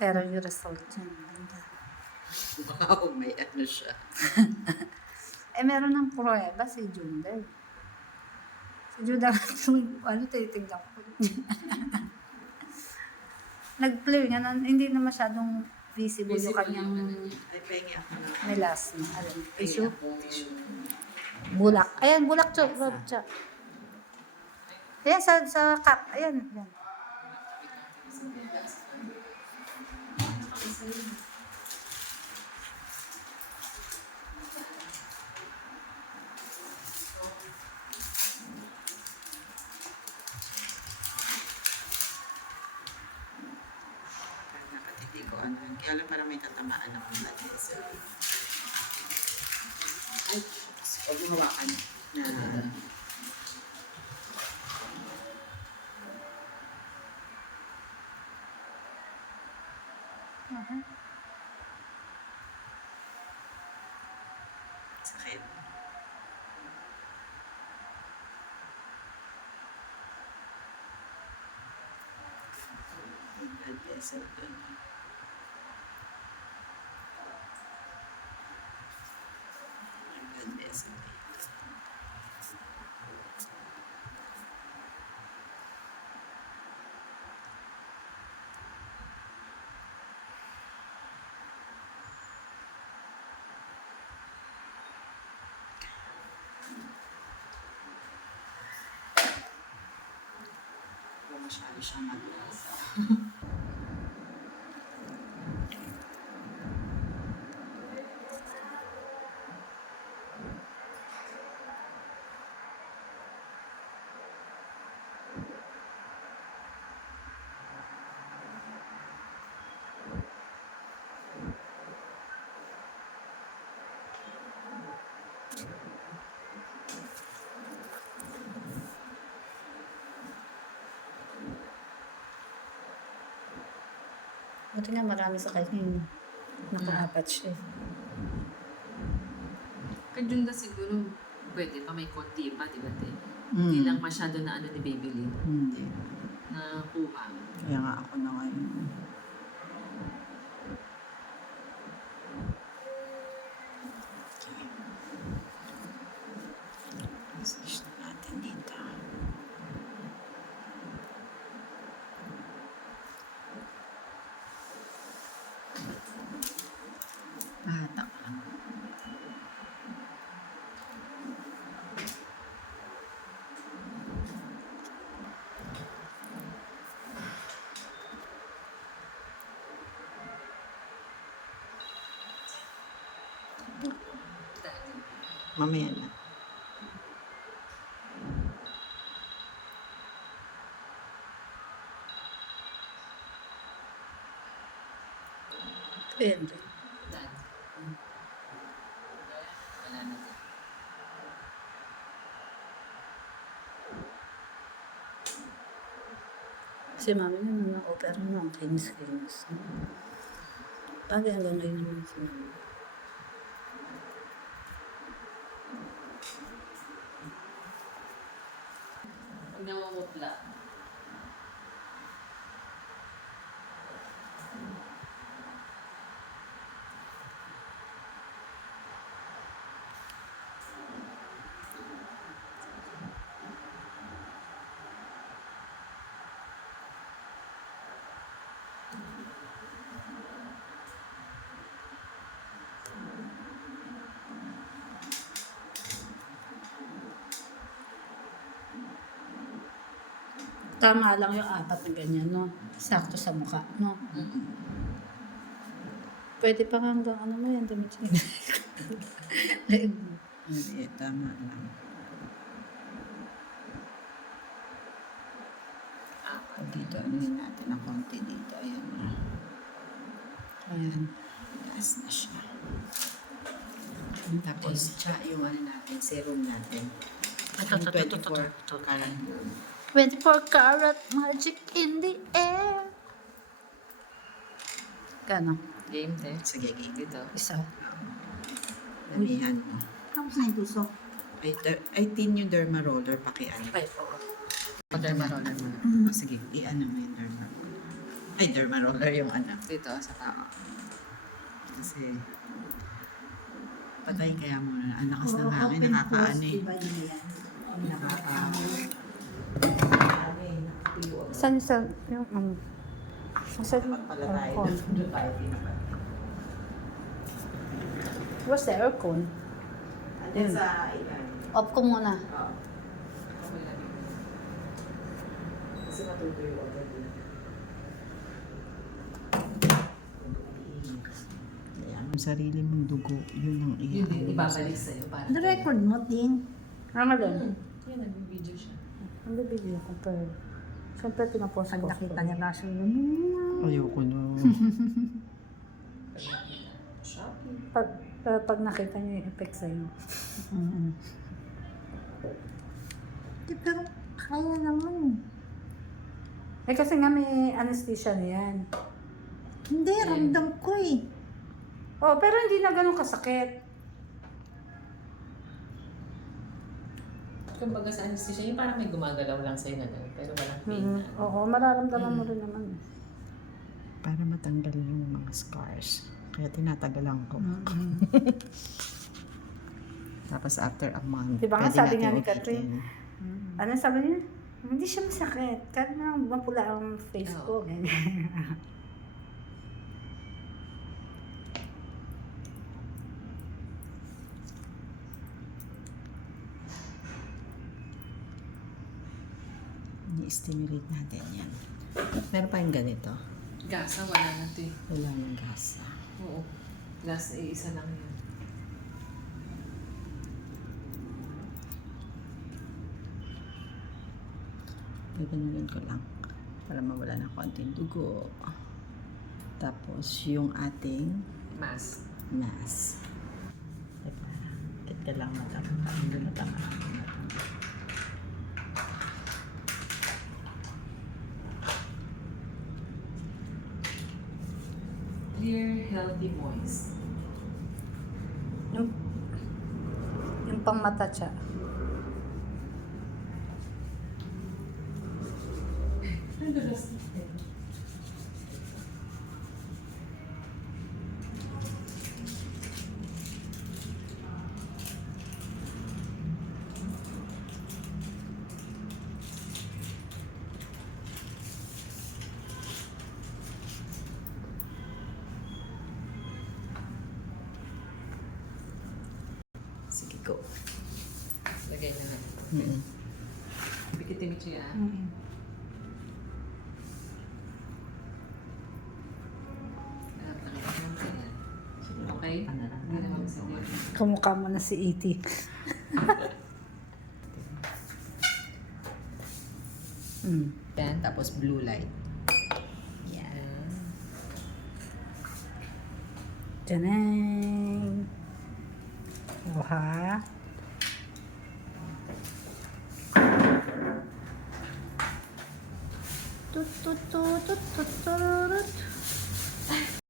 Pero yung result niya, ganda. Wow, may ano siya. Meron ng pruweba si Junda. Si Junda, titignan ko. Nag-clear nga, hindi na masyadong visible yung kanyang Ay, pengi ako na. melasma. Alam, tissue. Tissue. Bulak. Ayan, bulak, Chok. Chok. Ayan, sa cup. Ayan. Nakatiti ko ano. Kaya lang parang may tatamaan ng blood vessel. Ay, huwag mo hawakan na. Sakit. Blood vessel doon. Blood vessel dito. Masyado siyang madulas. Buti nga marami sa kanya. Nakaapat siya. Kay Junda siguro, pwede pa may konti pa, di ba, te? Hindi lang masyado na ano ni Baby Lynn. Hindi. Na kuha. Kaya nga ako na ngayon. Massage na natin dito. Pahatak lang. Mamaya na. Depende. Dad. Wala na dyan. Si mami naman na-opera na ang kinis. Bagay hanggang ngayon naman si mami. Pag namumutla. Tama lang yung apat na ganyan, no? Sakto sa mukha, no? Pwede pa nga hanggang ano mo yan, damit siya. Hindi, tama lang. Dito, ano yun natin ang konti dito. Ayan na. Ayan. Taas na siya. Tapos, yung ano natin, serum natin. Ito. Karan. 24 karat magic in the air. Kano? Game, te. Sige, game. Dito. Isa. Damihan mo. Tapos na yung puso. Ay, tin yung derma roller, pakiano. Ay, oo. Pag-derma roller mo na. Sige, i-ano mo yung derma roller. Ay, derma roller yung ano. Dito, sa tao. Kasi, patay kaya muna. Ang lakas ng hangin, nakakaano eh. Saan sa yung saan Dapat pala tayo. aircon? Doon tayo pinapal. Where's the aircon? Andyan sa ilan. Off ko muna. Oo. Kasi matuto yung order din. Ang sarili mong dugo, yun ang Yun din, ibabalik sa'yo. Para Na-record mo din. Ano din? Yan, nag-video siya. Ang bibigyan ko pa. Siyempre, pinapost Pag ko. nakita niya kaso Ayoko na. Shopping. Pag nakita niyo yung effect sa'yo. Pero kaya naman. Eh kasi nga may anesthesia na yan. Hindi, ramdam ko eh. Oh, pero hindi na ganun kasakit. Kumbaga sa anesthesia, yung parang may gumagalaw lang sa'yo na gano'n, pero walang pain na. Oo, mararamdaman mo rin naman. Para matanggal yung mga scars. Kaya tinatagalan ko. Tapos after a month, Diba nga pwede sabi natin nga ni ulitin. Catherine? Ano sabi niya? Hindi siya masakit. Kahit na mapula ang face ko. Ganyan. I-stimulate natin yan. Meron pa yung ganito. Gasa, wala na ito eh. Wala yung gasa. Oo. Gas, isa lang yan. Gaganunin ko lang para mawala ng konting dugo. Tapos yung ating Mask. mask. Teka, kit ka lang matama. Hindi matama. Clear, healthy, moist. Yung pang mata siya. Sige, go. Lagay na lang. Mm-mm. Bikitin mo siya. Okay? Hindi naman sige. Kamukha mo na si E.T. Pen, tapos blue light. Yan. Tanang! O ha? Tut tut tut tut tut tut.